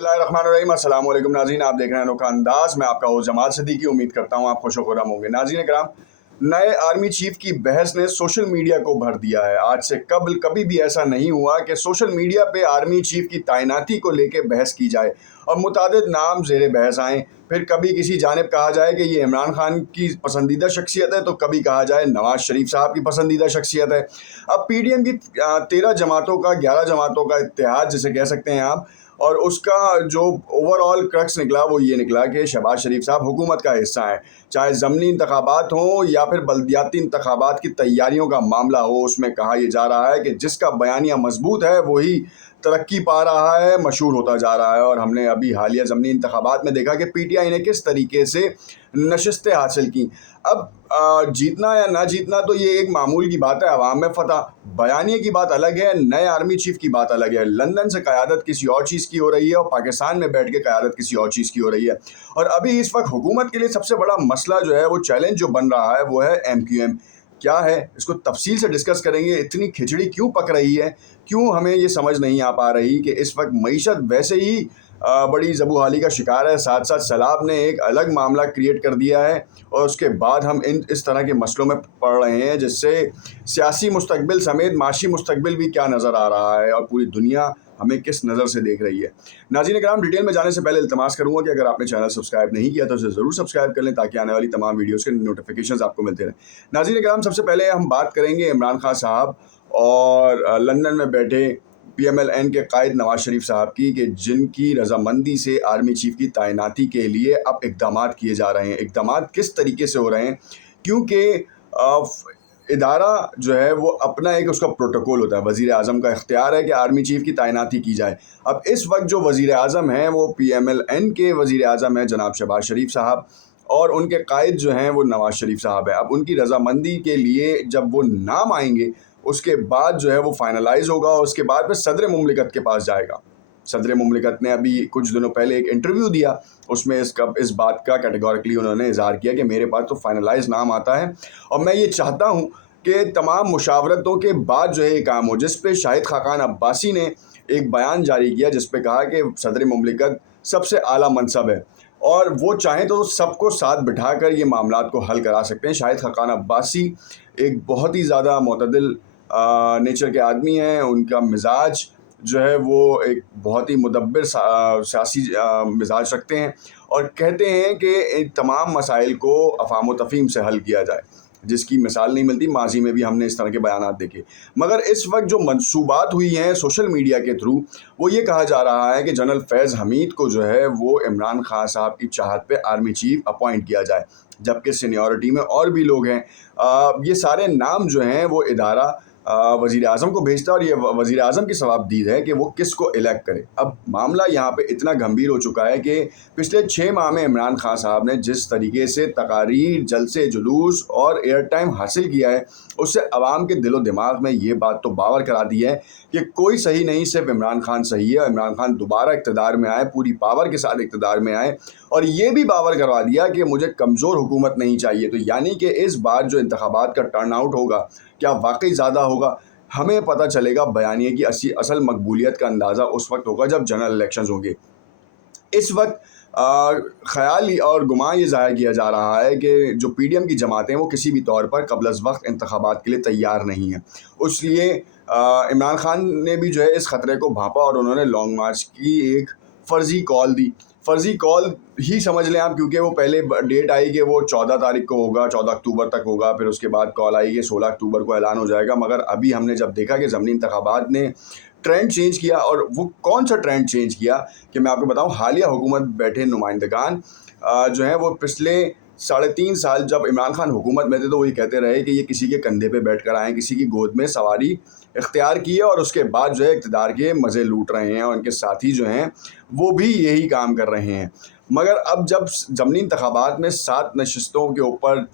बिस्मिल्लाहिर्रहमानिर्रहीम। अस्सलाम वालेकुम नाज़रीन, आप देख रहे हैं अनोखा अंदाज। मैं आपका होस्ट जमाल सिद्दीकी। उम्मीद करता हूँ आप खुश व खुर्रम होंगे। नाज़रीन कराम, नए आर्मी चीफ की बहस ने सोशल मीडिया को भर दिया है। आज से कबल कभी भी ऐसा नहीं हुआ कि सोशल मीडिया पे आर्मी चीफ की तैनाती को लेकर बहस की जाए और मुतादिद नाम ज़ेरे बहस आएँ। फिर कभी किसी जानिब कहा जाए कि ये इमरान खान की पसंदीदा शख्सियत है, तो कभी कहा जाए नवाज शरीफ साहब की पसंदीदा शख्सियत है। अब पीडीएम की 13 जमातों का 11 जमातों का इत्तेहाद जिसे कह सकते हैं आप, और उसका जो ओवरऑल क्रक्स निकला वो ये निकला कि शहबाज शरीफ साहब हुकूमत का हिस्सा हैं। चाहे ज़मनी इंतखाबात हों या फिर बल्दियाती इंतखाबात की तैयारियों का मामला हो, उसमें कहा यह जा रहा है कि जिसका बयानिया मजबूत है वही तरक्की पा रहा है, मशहूर होता जा रहा है। और हमने अभी हालिया ज़मनी इंतखाबात में देखा कि पीटीआई ने किस तरीके से नशिस्तें हासिल की। अब जीतना या ना जीतना तो ये एक मामूल की बात है, अवाम में फतह, बयानिए की बात अलग है, नए आर्मी चीफ की बात अलग है। लंदन से क़यादत किसी और चीज़ की हो रही है और पाकिस्तान में बैठ के क़यादत किसी और चीज़ की हो रही है। और अभी इस वक्त हुकूमत के लिए सबसे बड़ा मसला जो है, वो चैलेंज जो बन रहा है, वो है MQM। क्या है, इसको तफसील से डिस्कस करेंगे। इतनी खिचड़ी क्यों पक रही है, क्यों हमें ये समझ नहीं आ पा रही कि इस वक्त मईशत वैसे ही बड़ी ज़बूहाली का शिकार है, साथ साथ सैलाब ने एक अलग मामला क्रिएट कर दिया है। और उसके बाद हम इस तरह के मसलों में पड़ रहे हैं जिससे सियासी मुस्तकबिल समेत माशी मुस्तकबिल भी क्या नज़र आ रहा है और पूरी दुनिया हमें किस नज़र से देख रही है। नाज़रीन कराम, डिटेल में जाने से पहले इल्तमास करूँगा कि अगर आपने चैनल सब्सक्राइब नहीं किया तो उसे ज़रूर सब्सक्राइब कर लें ताकि आने वाली तमाम वीडियोज़ के नोटिफिकेशन आपको मिलते रहें। नाज़रीन कराम, सबसे पहले हम बात करेंगे इमरान खान साहब और लंदन में बैठे PMLN के कायद नवाज शरीफ साहब की, कि जिनकी रजामंदी से आर्मी चीफ की तैनाती के लिए अब इक़दामात किए जा रहे हैं। इक़दामात किस तरीके से हो रहे हैं, क्योंकि इदारा जो है वो अपना एक उसका प्रोटोकॉल होता है। वज़ीर आज़म का इख्तियार है कि आर्मी चीफ की तैनाती की जाए। अब इस वक्त जो वज़ीर आज़म हैं वो PMLN के वज़ीर आज़म हैं जनाब शहबाज शरीफ साहब, और उनके कायद जो हैं वो नवाज शरीफ साहब हैं। अब उनकी रजामंदी के लिए जब वो नाम आएंगे, उसके बाद जो है वो फाइनलाइज़ होगा और उसके बाद फिर सदर मुमलिकत के पास जाएगा। सदर मुमलिकत ने अभी कुछ दिनों पहले एक इंटरव्यू दिया, उसमें इस बात का कैटेगोरिकली उन्होंने इज़हार किया कि मेरे पास तो फाइनलाइज नाम आता है और मैं ये चाहता हूँ कि तमाम मुशावरतों के बाद जो है ये काम हो। जिस पे शाहिद खाकान अब्बासी ने एक बयान जारी किया जिस पे कहा कि सदर मुमलिकत सबसे आला मनसब है और वो चाहें तो सबको साथ बिठाकर ये मामलात को हल करा सकते हैं। शाहिद खाकान अब्बासी एक बहुत ही ज़्यादा मुतदिल नेचर के आदमी हैं। उनका मिजाज जो है वो एक बहुत ही मुदब्बिर सियासी मिजाज रखते हैं और कहते हैं कि इन तमाम मसाइल को अफ़ाम व तफ़हीम से हल किया जाए, जिसकी मिसाल नहीं मिलती। माजी में भी हमने इस तरह के बयानात देखे। मगर इस वक्त जो मंसूबात हुई हैं सोशल मीडिया के थ्रू, वो ये कहा जा रहा है कि जनरल फैज़ हमीद को जो है वो इमरान खान साहब की चाहत पे आर्मी चीफ अपॉइंट किया जाए, जबकि सीनियरिटी में और भी लोग हैं। ये सारे नाम जो हैं वो इदारा वज़ीर आज़म को भेजता है और ये वज़ीर आज़म की सवाबदीद है कि वो किसको इलेक्ट करे। अब मामला यहाँ पे इतना गंभीर हो चुका है कि पिछले 6 माह में इमरान खान साहब ने जिस तरीके से तकारीर, जलसे जुलूस और एयर टाइम हासिल किया है, उससे अवाम के दिलो दिमाग में ये बात तो बावर करा दी है कि कोई सही नहीं, सिर्फ इमरान खान सही है। इमरान खान दोबारा इक़्तिदार में आए, पूरी पावर के साथ इक़्तिदार में आए और ये भी बावर करवा दिया कि मुझे कमज़ोर हुकूमत नहीं चाहिए। तो यानी कि इस बार जो इंतखाबात का टर्न आउट होगा, क्या वाकई ज़्यादा होगा, हमें पता चलेगा। बयानिए की असल मकबूलियत का अंदाज़ा उस वक्त होगा जब जनरल इलेक्शंस होंगे। इस वक्त ख़याल और गुमान ये ज़ाहिर किया जा रहा है कि जो पीडीएम की जमातें वो किसी भी तौर पर क़ब्ल अज़ वक्त इंतखाबात के लिए तैयार नहीं हैं। इसलिए इमरान खान ने भी जो है इस ख़तरे को भांपा और उन्होंने लॉन्ग मार्च की एक फ़र्ज़ी कॉल दी। फ़र्ज़ी कॉल ही समझ लें आप, क्योंकि वो पहले डेट आई कि वो 14 तारीख को होगा, 14 अक्टूबर तक होगा। फिर उसके बाद कॉल आई कि 16 अक्टूबर को ऐलान हो जाएगा। मगर अभी हमने जब देखा कि ज़मनी इंतखाबात ने ट्रेंड चेंज किया, और वो कौन सा ट्रेंड चेंज किया कि मैं आपको बताऊं, हालिया हुकूमत बैठे नुमाइंदगान जो हैं वो पिछले 3.5 साल जब इमरान खान हुकूमत में थे तो वही कहते रहे कि ये किसी के कंधे पे बैठ कर आए, किसी की गोद में सवारी इख्तियार की है और उसके बाद जो है इक़्तिदार के मज़े लूट रहे हैं और उनके साथी जो हैं वो भी यही काम कर रहे हैं। मगर अब जब ज़मनी इंतखाबात में 7 नशिस्तों के ऊपर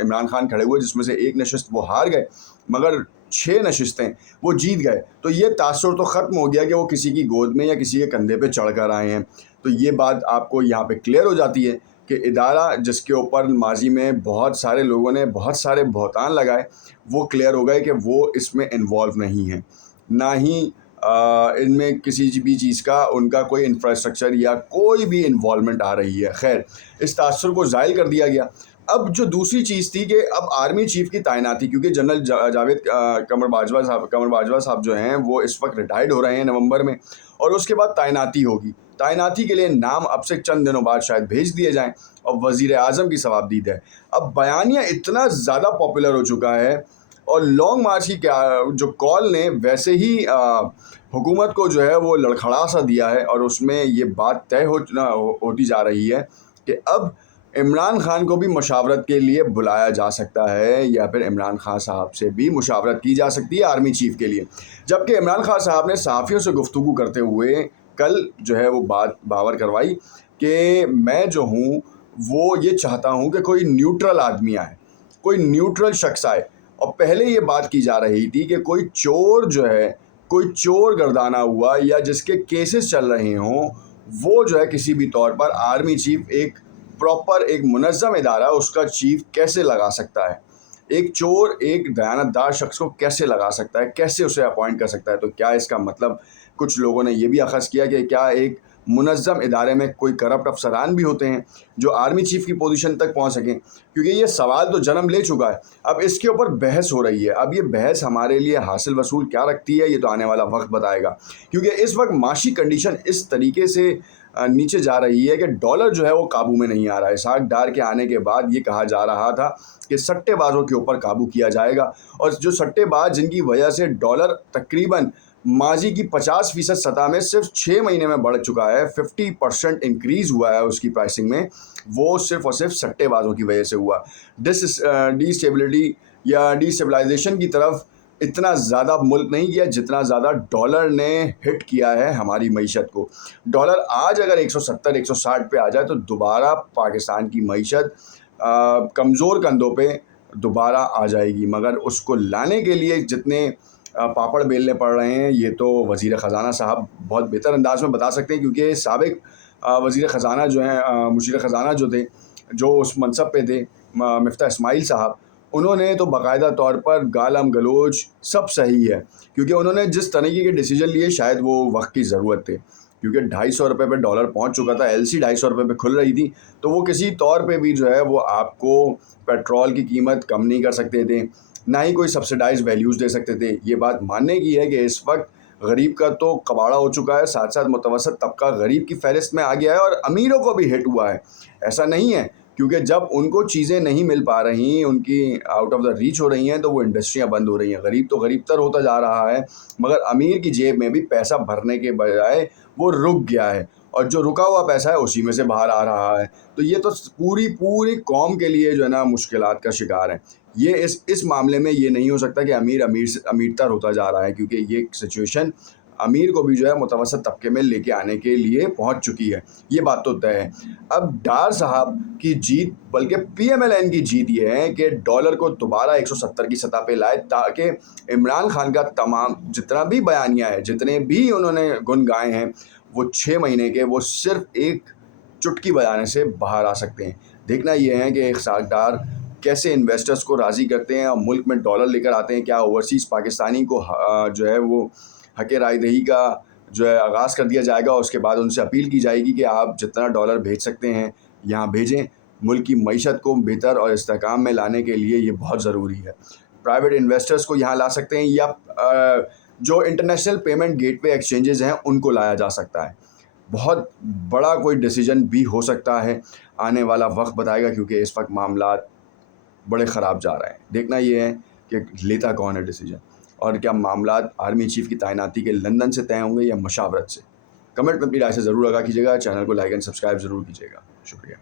इमरान खान खड़े हुए, जिसमें से एक नशिस्त वो हार गए मगर 6 नशिस्तें वो जीत गए, तो ये तासुर तो ख़त्म हो गया कि वो किसी की गोद में या किसी के कंधे पे चढ़ कर आए हैं। तो ये बात आपको यहाँ पे क्लियर हो जाती है कि इदारा जिसके ऊपर माजी में बहुत सारे लोगों ने बहुत सारे बहतान लगाए, वो क्लियर हो गए कि वो इसमें इन्वॉल्व नहीं है। ना ही इनमें किसी भी चीज़ का उनका कोई इंफ्रास्ट्रक्चर या कोई भी इन्वॉल्वमेंट आ रही है। खैर, इस तासुर को ज़ाहिल कर दिया गया। अब जो दूसरी चीज़ थी कि अब आर्मी चीफ की तैनाती, क्योंकि जनरल जावेद कमर बाजवा साहब जो हैं वो इस वक्त रिटायर्ड हो रहे हैं नवंबर में, और उसके बाद तैनाती होगी। तैनाती के लिए नाम अब से चंद दिनों बाद शायद भेज दिए जाएं, और वज़ीर आज़म की सवाबदीद है। अब बयानिया इतना ज़्यादा पॉपुलर हो चुका है, और लॉन्ग मार्च की जो कॉल ने वैसे ही हुकूमत को जो है वो लड़खड़ा सा दिया है, और उसमें ये बात तय होती जा रही है कि अब इमरान खान को भी मुशावरत के लिए बुलाया जा सकता है, या फिर इमरान खान साहब से भी मुशावरत की जा सकती है आर्मी चीफ के लिए। जबकि इमरान खान साहब ने सहाफ़ियों से गुफ्तगू करते हुए कल जो है वो बात बावर करवाई कि मैं जो हूँ वो ये चाहता हूँ कि कोई न्यूट्रल आदमी आए, कोई न्यूट्रल शख्स आए। और पहले ये बात की जा रही थी कि कोई चोर जो है, कोई चोर गर्दाना हुआ या जिसके केसेस चल रहे हों, वो जो है किसी भी तौर पर आर्मी चीफ एक प्रॉपर एक मुनज़्ज़म इदारा उसका चीफ कैसे लगा सकता है, एक चोर एक दयानतदार शख्स को कैसे लगा सकता है, कैसे उसे अपॉइंट कर सकता है। तो क्या इसका मतलब, कुछ लोगों ने ये भी अखज़ किया कि क्या एक मुनज़्ज़म इदारे में कोई करप्ट अफसरान भी होते हैं जो आर्मी चीफ की पोजीशन तक पहुंच सकें, क्योंकि ये सवाल तो जन्म ले चुका है। अब इसके ऊपर बहस हो रही है। अब ये बहस हमारे लिए हासिल वसूल क्या रखती है, ये तो आने वाला वक्त बताएगा, क्योंकि इस वक्त माशी कंडीशन इस तरीके से नीचे जा रही है कि डॉलर जो है वो काबू में नहीं आ रहा है। इसाक डार के आने के बाद ये कहा जा रहा था कि सट्टेबाजों के ऊपर काबू किया जाएगा, और जो सट्टेबाज जिनकी वजह से डॉलर तकरीबन माजी की 50% सतह में सिर्फ 6 महीने में बढ़ चुका है, 50% इंक्रीज़ हुआ है उसकी प्राइसिंग में, वो सिर्फ और सिर्फ सट्टेबाजों की वजह से हुआ। डिस्टेबिलिटी या डिस्टेबलाइजेशन की तरफ इतना ज़्यादा मुल्क नहीं गया जितना ज़्यादा डॉलर ने हिट किया है हमारी मईशत को। डॉलर आज अगर 170-160 पे आ जाए तो दोबारा पाकिस्तान की मईशत कमज़ोर कंधों पे दोबारा आ जाएगी, मगर उसको लाने के लिए जितने पापड़ बेलने पड़ रहे हैं, ये तो वज़ीर ख़ज़ाना साहब बहुत बेहतर अंदाज में बता सकते हैं, क्योंकि साबिक़ वज़ीर ख़ज़ाना जो हैं, मुशीर ख़ज़ाना जो थे, जो उस मनसब पे थे, मिफ्ता इस्माइल साहब, उन्होंने तो बाकायदा तौर पर गालम गलोच सब सही है, क्योंकि उन्होंने जिस तरीके के डिसीजन लिए शायद वो वक्त की ज़रूरत थे, क्योंकि 250 रुपये पे डॉलर पहुंच चुका था, LC 250 रुपये पे खुल रही थी, तो वो किसी तौर पे भी जो है वो आपको पेट्रोल की कीमत कम नहीं कर सकते थे, ना ही कोई सब्सिडाइज वैल्यूज़ दे सकते थे। ये बात मानने की है कि इस वक्त गरीब का तो कबाड़ा हो चुका है, साथ साथ मुतवसत तबका गरीब की फहरिस्त में आ गया है, और अमीरों को भी हिट हुआ है। ऐसा नहीं है, क्योंकि जब उनको चीज़ें नहीं मिल पा रही, उनकी आउट ऑफ द रीच हो रही हैं, तो वो इंडस्ट्रियां बंद हो रही हैं। गरीब तो गरीब तर होता जा रहा है, मगर अमीर की जेब में भी पैसा भरने के बजाय वो रुक गया है, और जो रुका हुआ पैसा है उसी में से बाहर आ रहा है। तो ये तो पूरी कौम के लिए जो है ना मुश्किलात का शिकार है। ये इस मामले में ये नहीं हो सकता कि अमीर से अमीरतर होता जा रहा है, क्योंकि ये सिचुएशन अमीर को भी जो है मुतवसत तबके में लेके आने के लिए पहुंच चुकी है। ये बात तो तय है। अब डार साहब की जीत, बल्कि PMLN की जीत ये है कि डॉलर को दोबारा 170 की सतह पे लाए, ताकि इमरान खान का तमाम जितना भी बयानिया है, जितने भी उन्होंने गुन गाए हैं, वो 6 महीने के वो सिर्फ एक चुटकी बजाने से बाहर आ सकते हैं। देखना ये है कि इसाक डार कैसे इन्वेस्टर्स को राज़ी करते हैं और मुल्क में डॉलर लेकर आते हैं। क्या ओवरसीज़ पाकिस्तानी को जो है वो हक़ रायदही का जो है आगाज़ कर दिया जाएगा, और उसके बाद उनसे अपील की जाएगी कि आप जितना डॉलर भेज सकते हैं यहाँ भेजें। मुल्क की मईशत को बेहतर और इस्तेहकाम में लाने के लिए ये बहुत ज़रूरी है। प्राइवेट इन्वेस्टर्स को यहाँ ला सकते हैं, या जो इंटरनेशनल पेमेंट गेटवे एक्सचेंजेस हैं उनको लाया जा सकता है। बहुत बड़ा कोई डिसीजन भी हो सकता है, आने वाला वक्त बताएगा, क्योंकि इस वक्त मामलात बड़े ख़राब जा रहे हैं। देखना ये है कि लेता कौन है डिसीजन, और क्या मामलात आर्मी चीफ की तैनाती के लंदन से तय होंगे या मशावरत से। कमेंट में अपनी राय से ज़रूर आगाह कीजिएगा। चैनल को लाइक एंड सब्सक्राइब ज़रूर कीजिएगा। शुक्रिया।